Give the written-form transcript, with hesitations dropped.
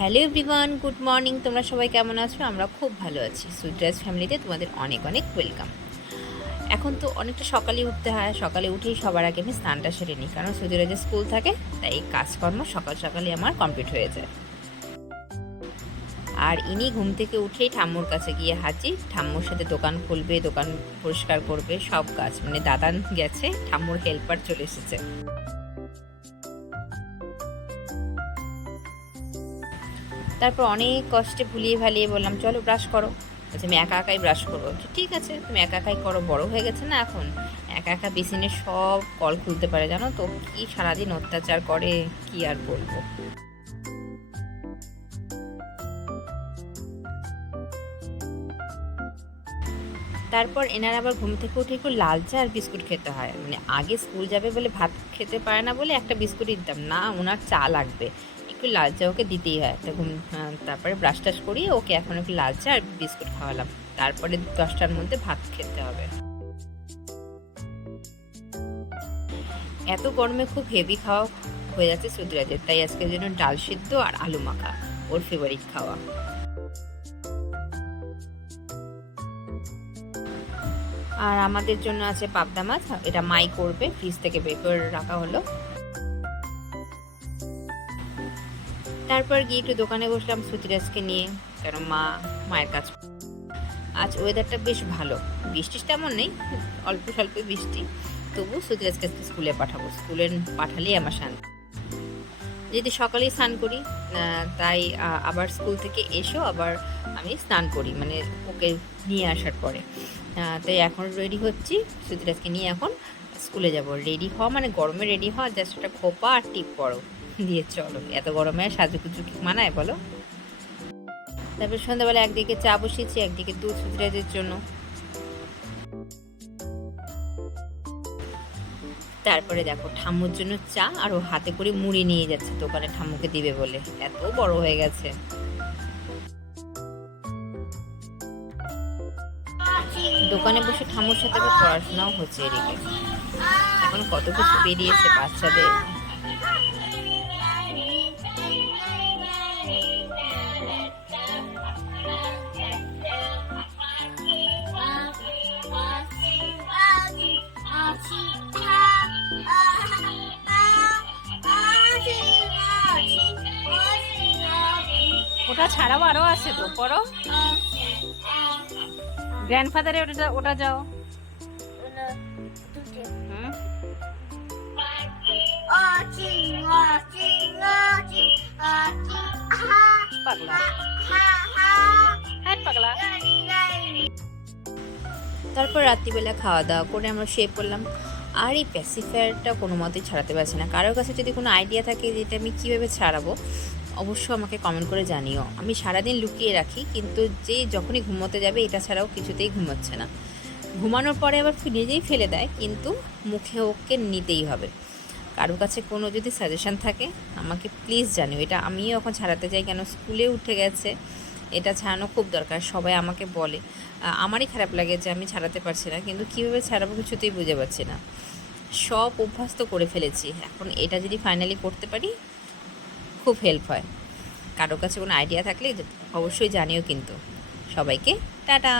Hello everyone, good morning. তোমরা সবাই কেমন আছো? আমরা খুব ভালো আছি। সুইটরাজ ফ্যামিলিতে তোমাদের অনেক অনেক ওয়েলকাম। এখন তো অনেকটা সকালে উঠতে হয়। সকালে উঠেই সবার আগে আমি স্নানটা সেরে নিই, কারণ সুইটরাজের স্কুল থাকে, তাই কাজকর্ম সকাল সকালে আমার কমপ্লিট হয়ে যায়। আর ইনি ঘুম থেকে উঠেই ঠাম্মুর কাছে গিয়ে হাজির। ঠাম্মুর সাথে দোকান খুলবে, দোকান পরিষ্কার করবে, সব কাজ। মানে দাদা গেছে, ঠাম্মুর হেল্পার চলে এসেছে। তারপর অনেক কষ্টে ভুলিয়ে ভালিয়ে বললাম, চলো ব্রাশ করো। বলছে আমি একা একাই ব্রাশ করবো। ঠিক আছে, তুমি একা একাই করো, বড় হয়ে গেছে না এখন, একা একা বেসিনের সব কল খুলতে পারে, জানো তো কি সারাদিন অত্যাচার করে, কি আর বলবো। তারপর এনার আবার ঘুম থেকে উঠে একটু লাল চা আর বিস্কুট খেতে হয়। মানে আগে স্কুল যাবে বলে ভাত খেতে পারে না বলে একটা বিস্কুটই দিতাম না, ওনার চা লাগবে, একটু লাল চা ওকে দিতেই হয়। তারপরে ব্রাশ টাশ করিয়ে ওকে এখন একটু লাল চা আর বিস্কুট খাওয়ালাম। তারপরে 10টার মধ্যে ভাত খেতে হবে। এত গরমে খুব হেভি খাওয়া হয়ে যাচ্ছে সুধরাজের, তাই আজকের জন্য ডাল সিদ্ধ আর আলু মাখা, ওর ফেভারিট খাওয়া। আর আমাদের জন্য আছে পাবদা মাছ, এটা মাই করবে, ফ্রিজ থেকে বের করে রাখা হলো। তারপর গিয়ে একটু দোকানে বসলাম সুতিরাজকে নিয়ে, কারণ মায়ের কাজ। আজ ওয়েদারটা বেশ ভালো, বৃষ্টি তেমন নেই, অল্প স্বল্প বৃষ্টি, তবু সুতিরাজকে স্কুলে পাঠাবো, স্কুলে পাঠালেই আমার শান্তি। যদি সকালেই স্নান করি, তাই আবার স্কুল থেকে এসেও আবার আমি স্নান করি, মানে ওকে নিয়ে আসার পরে। তাই এখন রেডি হচ্ছি, সুতিরাজকে নিয়ে এখন স্কুলে যাব। রেডি হওয়া মানে গরমে রেডি হওয়া, জাস্ট একটা খোপা আর টিপ পরো, দিয়ে চলো। এত গরমে সাজুগুজু কি মানায় বলো? তারপর সন্ধ্যাবেলা একদিকে চা বসিয়েছি, একদিকে দুধ সুতিরাজের জন্য। তারপরে দেখো ঠাম্মুর জন্য চা, আর ও হাতে করে মুড়ি নিয়ে যাচ্ছে দোকানে ঠাম্মুকে দিবে বলে, এত বড় হয়ে গেছে। দোকানে বসে ঠাম্মুর সাথে আবার পড়াশোনাও হচ্ছে এদিকে। এখন কত কিছু বেরিয়েছে বাচ্চাদের। ওটা ছাড়াও আরো আছে তো, পড়ো। গ্র্যান্ডফাদারে ওটা যাও। পাগলা, হ্যাঁ পাগলা। তারপর রাত্রিবেলা খাওয়া দাওয়া করে আমরা শুয়ে পড়লাম। আর এই প্যাসিফায়ারটা কোনো মতেই ছাড়াতে পারছি না। কারোর কাছে যদি কোনো আইডিয়া থাকে যে এটা আমি কীভাবে ছাড়াবো, অবশ্যই আমাকে কমেন্ট করে জানিও। আমি সারাদিন লুকিয়ে রাখি, কিন্তু যখনই ঘুমোতে যাবে এটা ছাড়াও কিছুতেই ঘুমোচ্ছে না। ঘুমানোর পরে আবার নিজেই ফেলে দেয়, কিন্তু মুখে ওকে নিতেই হবে। কারোর কাছে কোনো যদি সাজেশান থাকে আমাকে প্লিজ জানিও। এটা আমিও এখন ছাড়াতে চাই, কেন স্কুলে উঠে গেছে, এটা ছাড়ানো খুব দরকার। সবাই আমাকে বলে, আমারই খারাপ লাগে যে আমি ছাড়াতে পারছি না, কিন্তু কীভাবে ছাড়াবো কিছুতেই বুঝে পাচ্ছি না। সব অভ্যাস তো করে ফেলেছি, এখন এটা যদি ফাইনালি করতে পারি খুব হেল্প হয়। কারোর কাছে কোনো আইডিয়া থাকলে অবশ্যই জানিও কিন্তু। সবাইকে টাটা।